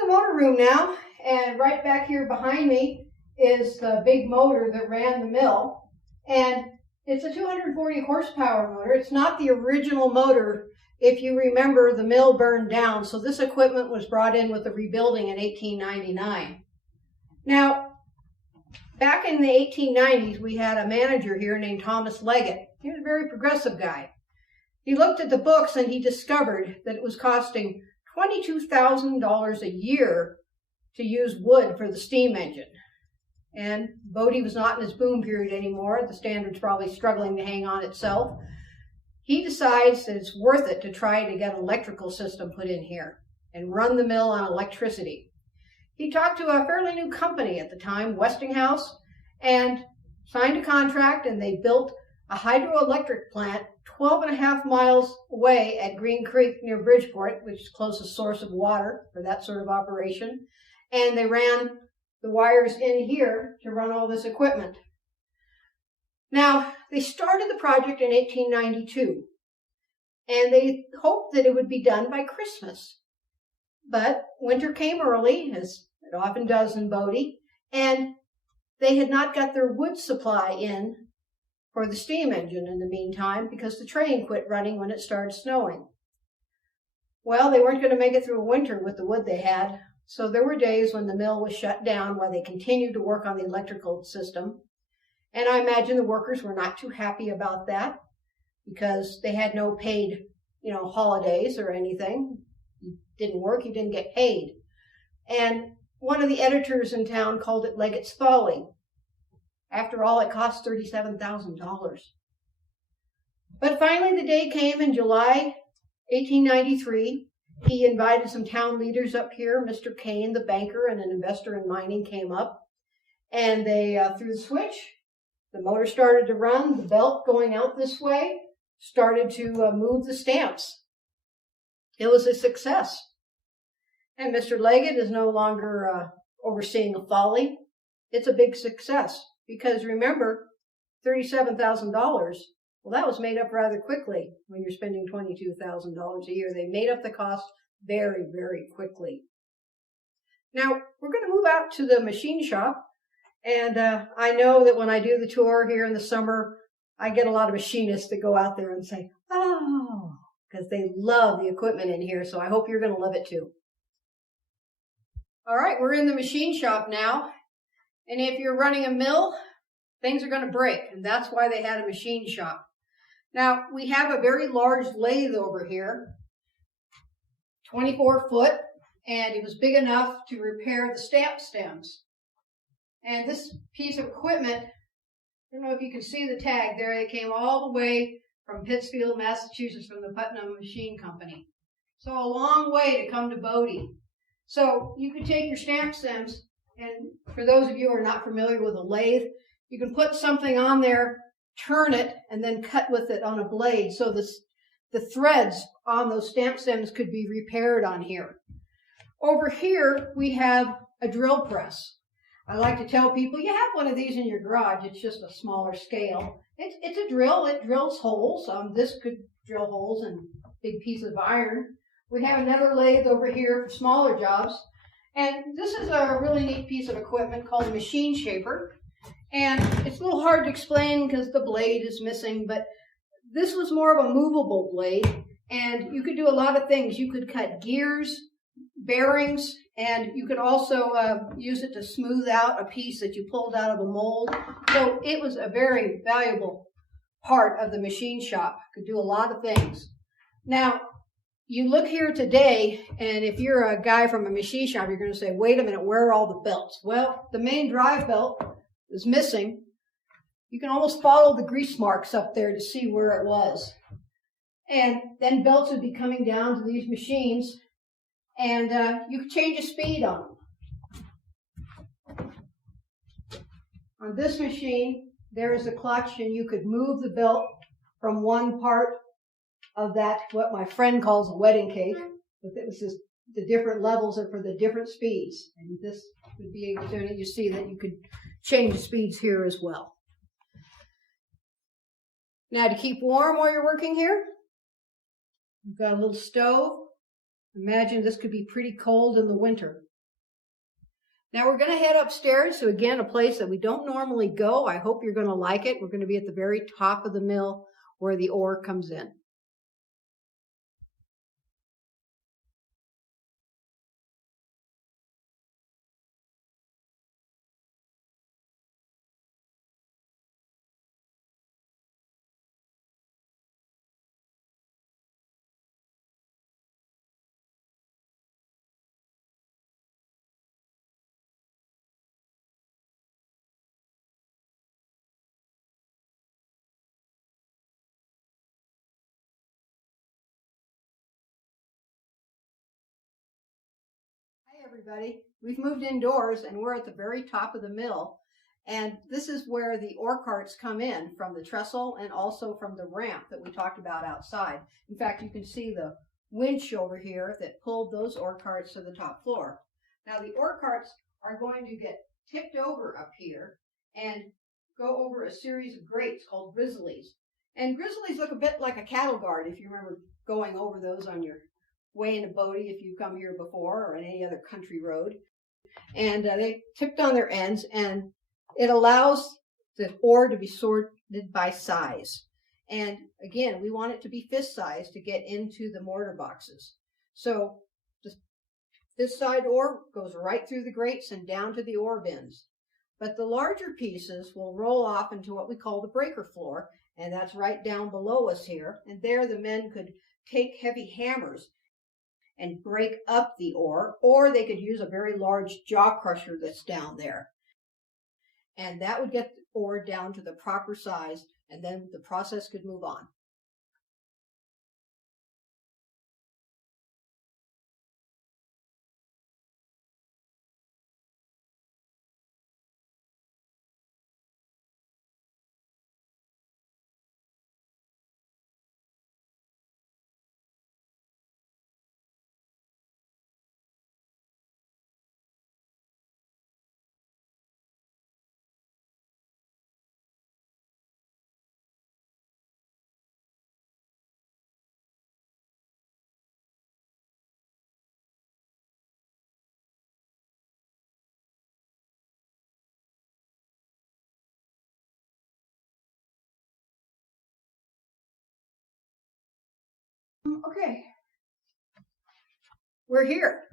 in the motor room now, and right back here behind me is the big motor that ran the mill. And it's a 240 horsepower motor. It's not the original motor. If you remember, the mill burned down, so this equipment was brought in with the rebuilding in 1899. Now, back in the 1890s, we had a manager here named Thomas Leggett. He was a very progressive guy. He looked at the books and he discovered that it was costing $22,000 a year to use wood for the steam engine. And Bodie was not in his boom period anymore. The Standard's probably struggling to hang on itself. He decides that it's worth it to try to get an electrical system put in here and run the mill on electricity. He talked to a fairly new company at the time, Westinghouse, and signed a contract, and they built a hydroelectric plant 12.5 miles away at Green Creek near Bridgeport, which is the closest source of water for that sort of operation. And they ran the wires in here to run all this equipment. Now, they started the project in 1892, and they hoped that it would be done by Christmas. But winter came early, as it often does in Bodie, and they had not got their wood supply in for the steam engine in the meantime because the train quit running when it started snowing. Well, they weren't going to make it through a winter with the wood they had, so there were days when the mill was shut down while they continued to work on the electrical system. And I imagine the workers were not too happy about that because they had no paid, holidays or anything. You didn't work, you didn't get paid. And one of the editors in town called it Leggett's Folly. After all, it cost $37,000. But finally the day came in July 1893. He invited some town leaders up here. Mr. Kane, the banker and an investor in mining, came up, and they threw the switch. The motor started to run. The belt going out this way started to move the stamps. It was a success. And Mr. Leggett is no longer overseeing a Folly. It's a big success because remember, $37,000, well, that was made up rather quickly when you're spending $22,000 a year. They made up the cost very, very quickly. Now, we're going to move out to the machine shop. And I know that when I do the tour here in the summer, I get a lot of machinists that go out there and say, oh, because they love the equipment in here. So I hope you're going to love it too. All right, we're in the machine shop now. And if you're running a mill, things are going to break. And that's why they had a machine shop. Now, we have a very large lathe over here, 24 foot, and it was big enough to repair the stamp stems. And this piece of equipment, I don't know if you can see the tag there, it came all the way from Pittsfield, Massachusetts, from the Putnam Machine Company. So a long way to come to Bodie. So you could take your stamp stems, and for those of you who are not familiar with a lathe, you can put something on there, turn it, and then cut with it on a blade so the threads on those stamp stems could be repaired on here. Over here, we have a drill press. I like to tell people, you have one of these in your garage. It's just a smaller scale. It's a drill. It drills holes. This could drill holes in a big piece of iron. We have another lathe over here for smaller jobs. And this is a really neat piece of equipment called a machine shaper. And it's a little hard to explain because the blade is missing, but this was more of a movable blade. And you could do a lot of things. You could cut gears, bearings, and you could also use it to smooth out a piece that you pulled out of a mold. So it was a very valuable part of the machine shop. Could do a lot of things. Now, you look here today, and if you're a guy from a machine shop, you're going to say, wait a minute, where are all the belts? Well, the main drive belt is missing. You can almost follow the grease marks up there to see where it was. And then belts would be coming down to these machines, and you could change the speed on them. On this machine, there is a clutch, and you could move the belt from one part of that, what my friend calls a wedding cake. But this is the different levels are for the different speeds. And this would be able to, you see that you could change the speeds here as well. Now, to keep warm while you're working here, you've got a little stove. Imagine this could be pretty cold in the winter. Now we're going to head upstairs to, again, a place that we don't normally go. I hope you're going to like it. We're going to be at the very top of the mill where the ore comes in. Hi everybody, we've moved indoors and we're at the very top of the mill, and this is where the ore carts come in from the trestle and also from the ramp that we talked about outside. In fact, you can see the winch over here that pulled those ore carts to the top floor. Now the ore carts are going to get tipped over up here and go over a series of grates called grizzlies. And grizzlies look a bit like a cattle guard if you remember going over those on your way into Bodie if you've come here before, or on any other country road. And they tipped on their ends, and it allows the ore to be sorted by size. And again, we want it to be fist size to get into the mortar boxes. So this side ore goes right through the grates and down to the ore bins. But the larger pieces will roll off into what we call the breaker floor, and that's right down below us here. And there the men could take heavy hammers and break up the ore, or they could use a very large jaw crusher that's down there. And that would get the ore down to the proper size, and then the process could move on. Okay, we're here.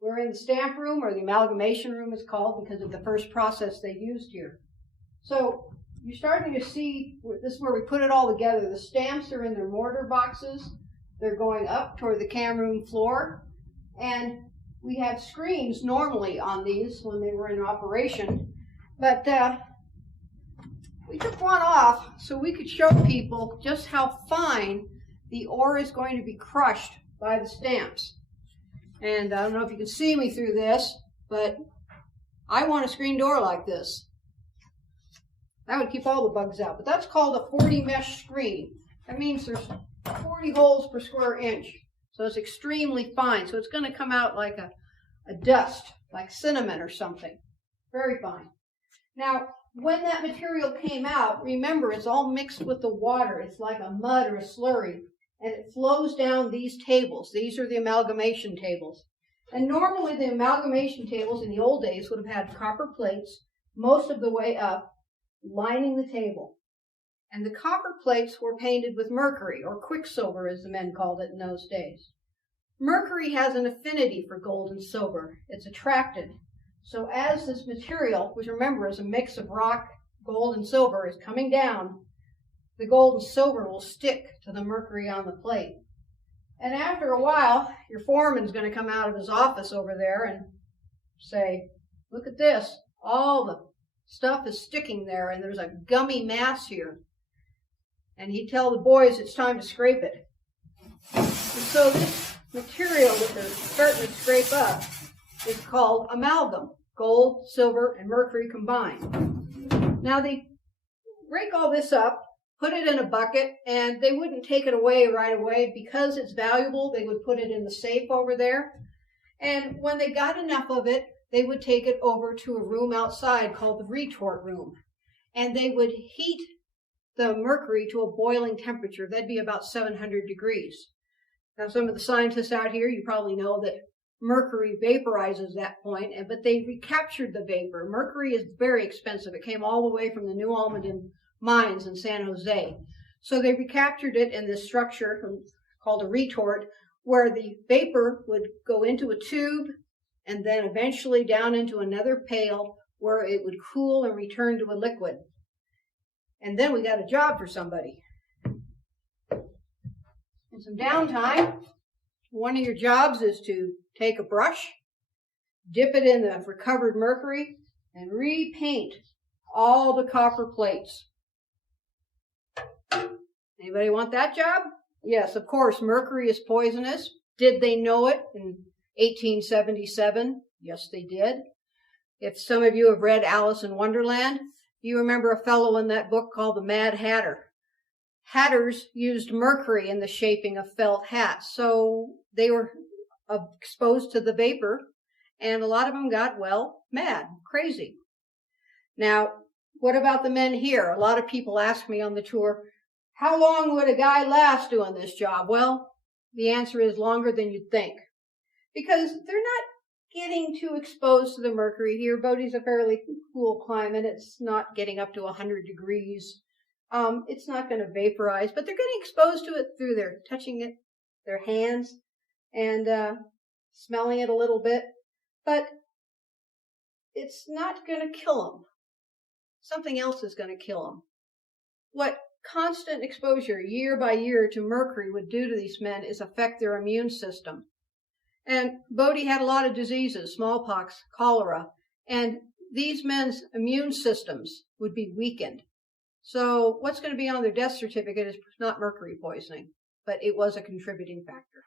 We're in the stamp room, or the amalgamation room is called because of the first process they used here. So you're starting to see, this is where we put it all together. The stamps are in their mortar boxes. They're going up toward the cam room floor. And we had screens normally on these when they were in operation. But we took one off so we could show people just how fine the ore is going to be crushed by the stamps. And I don't know if you can see me through this, but I want a screen door like this. That would keep all the bugs out. But that's called a 40 mesh screen. That means there's 40 holes per square inch. So it's extremely fine. So it's going to come out like a dust, like cinnamon or something. Very fine. Now, when that material came out, remember, it's all mixed with the water. It's like a mud or a slurry. And it flows down these tables. These are the amalgamation tables. And normally the amalgamation tables in the old days would have had copper plates most of the way up, lining the table. And the copper plates were painted with mercury, or quicksilver as the men called it in those days. Mercury has an affinity for gold and silver. It's attracted. So as this material, which remember is a mix of rock, gold, and silver, is coming down, the gold and silver will stick to the mercury on the plate. And after a while, your foreman's going to come out of his office over there and say, look at this. All the stuff is sticking there, and there's a gummy mass here. And he'd tell the boys it's time to scrape it. And so this material that they're starting to scrape up is called amalgam, gold, silver, and mercury combined. Now they rake all this up, put it in a bucket, and they wouldn't take it away right away. Because it's valuable, they would put it in the safe over there. And when they got enough of it, they would take it over to a room outside called the retort room. And they would heat the mercury to a boiling temperature. That'd be about 700 degrees. Now, some of the scientists out here, you probably know that mercury vaporizes that point, but they recaptured the vapor. Mercury is very expensive. It came all the way from the New Almaden mines in San Jose. So they recaptured it in this structure called a retort, where the vapor would go into a tube and then eventually down into another pail where it would cool and return to a liquid. And then we got a job for somebody. In some downtime, one of your jobs is to take a brush, dip it in the recovered mercury, and repaint all the copper plates. Anybody want that job? Yes, of course, mercury is poisonous. Did they know it in 1877? Yes, they did. If some of you have read Alice in Wonderland, you remember a fellow in that book called the Mad Hatter. Hatters used mercury in the shaping of felt hats, so they were exposed to the vapor, and a lot of them got, well, mad, crazy. Now, what about the men here? A lot of people ask me on the tour, how long would a guy last doing this job? Well, the answer is longer than you'd think, because they're not getting too exposed to the mercury here. Bodie's a fairly cool climate. It's not getting up to 100 degrees. It's not going to vaporize, but they're getting exposed to it through their touching it, their hands, and smelling it a little bit. But it's not going to kill them. Something else is going to kill them. What constant exposure year by year to mercury would do to these men is affect their immune system. And Bodie had a lot of diseases, smallpox, cholera, and these men's immune systems would be weakened. So what's going to be on their death certificate is not mercury poisoning, but it was a contributing factor.